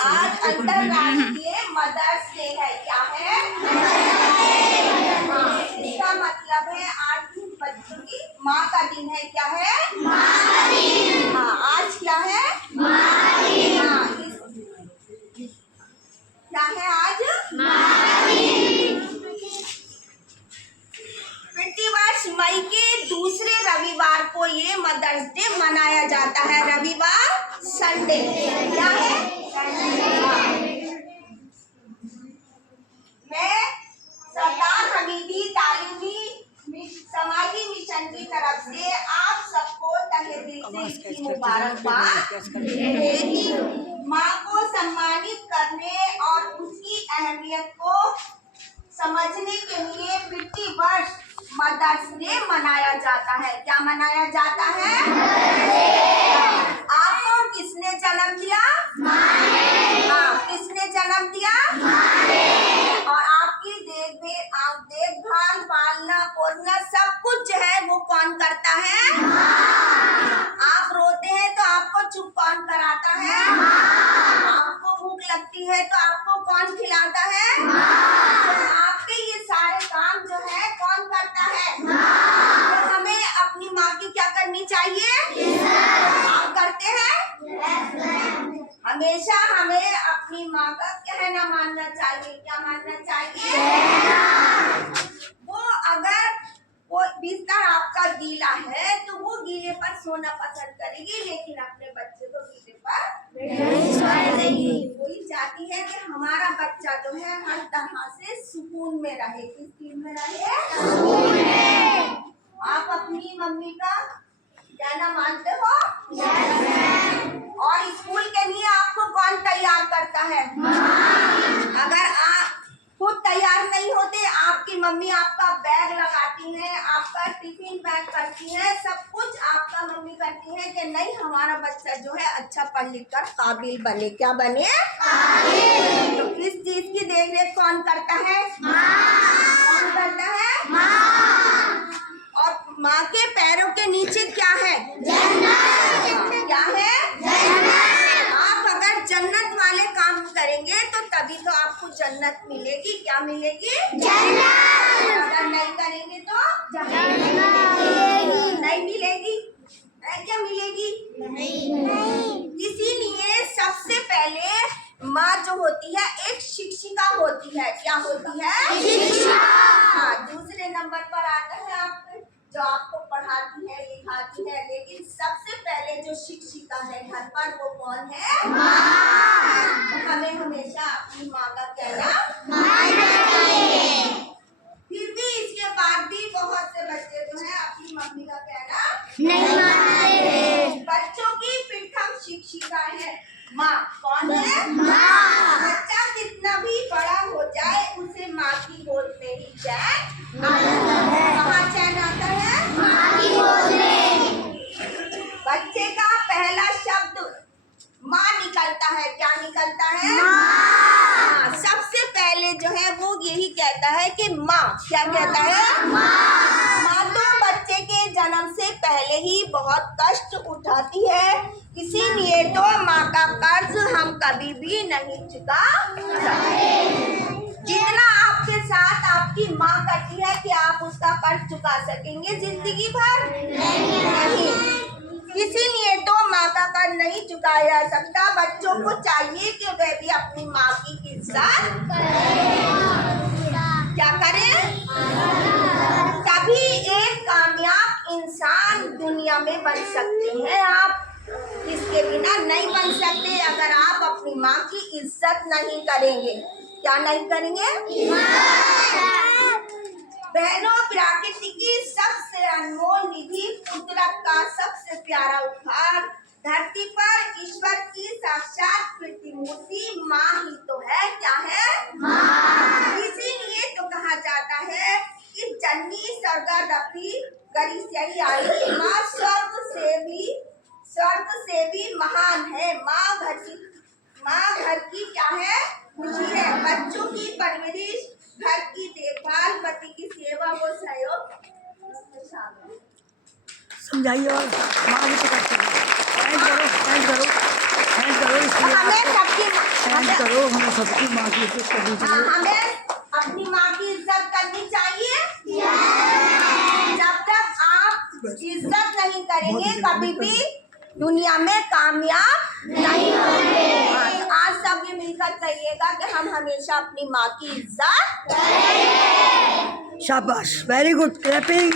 आज अंतरराष्ट्रीय mother's day है। क्या है? इसका मतलब है आज बच्चों की माँ का दिन है। क्या है? माँ का दिन। हाँ, आज क्या है? माँ का दिन। हाँ, क्या है आज? माँ का दिन। प्रतिवर्ष मई के दूसरे रविवार को ये मदर्स डे मनाया जाता है। रविवार, संडे। क्या है? मैं सरदार हमीदी तालीमी समाजी मिशन की तरफ से आप सबको तहे दिल से इसकी मुबारकबाद माँ को सम्मानित करने और उसकी अहमियत को समझने के लिए प्रतिवर्ष मदर्स डे मनाया जाता है। क्या मनाया जाता है? आपको किसने जन्म दिया? माँ ने। हाँ, किसने जन्म दिया? माँ ने। और आपकी देखभाल, पालना पोसना सब कुछ जो है वो कौन करता है? माँ। आप रोते हैं तो आपको चुप कौन कराता है? माँ। आपको भूख लगती है तो आपको कौन खिलाता है? माँ। आपके ये सारे काम जो है कौन करता है? माँ। तो हमें अपनी माँ की क्या करनी चाहिए? आप करते हैं? हमेशा हमें अपनी माँ का कहना मानना चाहिए। क्या मानना चाहिए? वो अगर वो बिस्तर आपका गीला है तो वो गीले पर सोना पसंद करेगी, लेकिन अपने बच्चे को गीले पर नहीं। वही चाहती है कि हमारा बच्चा जो है हर तरह से सुकून में रहे। किस चीज में रहे? सुकून में। आप अपनी मम्मी का कहना मानते हो? और स्कूल के लिए आपको कौन तैयार करता है? अगर आप खुद तैयार नहीं होते, आपकी मम्मी आपका बैग लगाती है, आपका टिफिन पैक करती है, सब कुछ आपका मम्मी करती है कि नहीं हमारा बच्चा जो है अच्छा पढ़ लिख कर काबिल बने। क्या बने? काबिल। तो इस चीज की देखरेख कौन करता है? कौन करता है? और माँ के पैरों के नीचे क्या है? जन्नत। क्या है? जन्नत। आप अगर जन्नत वाले काम करेंगे तो तभी तो आपको जन्नत मिलेगी। क्या मिलेगी? जन्नत। अगर नहीं करेंगे तो नहीं मिलेगी। क्या मिलेगी? नहीं। इसीलिए सबसे पहले माँ जो होती है एक शिक्षिका होती है। क्या होती है? शिक्षिका। हाँ, दूसरे नंबर पर आता है आप जो आपको पढ़ाती है लिखाती है, लेकिन सबसे पहले जो शिक्षिका है घर पर वो कौन है? माँ। तो हमें हमेशा अपनी माँ का कहना मानना चाहिए। फिर भी इसके बाद भी बहुत से बच्चे जो है अपनी मम्मी का कहना नहीं मानते। बच्चों की प्रथम शिक्षिका है माँ। कौन है? माँ। बच्चा कितना भी बड़ा हो जाए उसे माँ की गोद में ही चैन आता है। कहाँ चैन आता है? माँ की गोद में। बच्चे का पहला शब्द माँ निकलता है। क्या निकलता है? माँ। सबसे पहले जो है वो यही कहता है कि माँ। क्या कहता है? माँ तो बच्चे के जन्म से पहले ही बहुत कष्ट उठाती है, इसीलिए तो माँ का कर्ज हम कभी भी नहीं चुका सकते। जितना आपके साथ आपकी माँ करती है कि आप उसका कर्ज चुका सकेंगे जिंदगी भर? नहीं। इसीलिए तो माँ का कर्ज नहीं चुकाया जा सकता। बच्चों को चाहिए कि वे भी अपनी माँ की इज्जत क्या करें? तभी एक कामयाब इंसान दुनिया में बन सकते हैं। आप इसके बिना नहीं बन सकते अगर आप अपनी माँ की इज्जत नहीं करेंगे। क्या नहीं करेंगे? बहनों, प्रकृति की सबसे अनमोल निधि, कुदरत का सबसे प्यारा उपहार, धरती पर ईश्वर की साक्षात प्रतिमूर्ति माँ ही तो है। क्या है? माँ। इसीलिए तो कहा जाता है कि जननी स्वर्गादपि गरिष्यति आई, माँ स्वर्ग से भी महान है। माँ घर की क्या है? खुशी है। बच्चों की परवरिश, घर की देखभाल, पति की सेवा व सहयोग समझाइए। और माँ भी तो करती है। करो। हमें सबकी कमेंट करो, हमें सबकी माँ की इज्जत करनी चाहिए। हमें अपनी माँ की इज्जत करनी चाहिए। जब तक आप इज्जत नहीं करेंगे कभी भी दुनिया में कामयाब नहीं होंगे। आज सब ये मिलकर कहिएगा कि हम हमेशा अपनी माँ की इज्जत करेंगे। शाबाश, वेरी गुड, क्लैपिंग।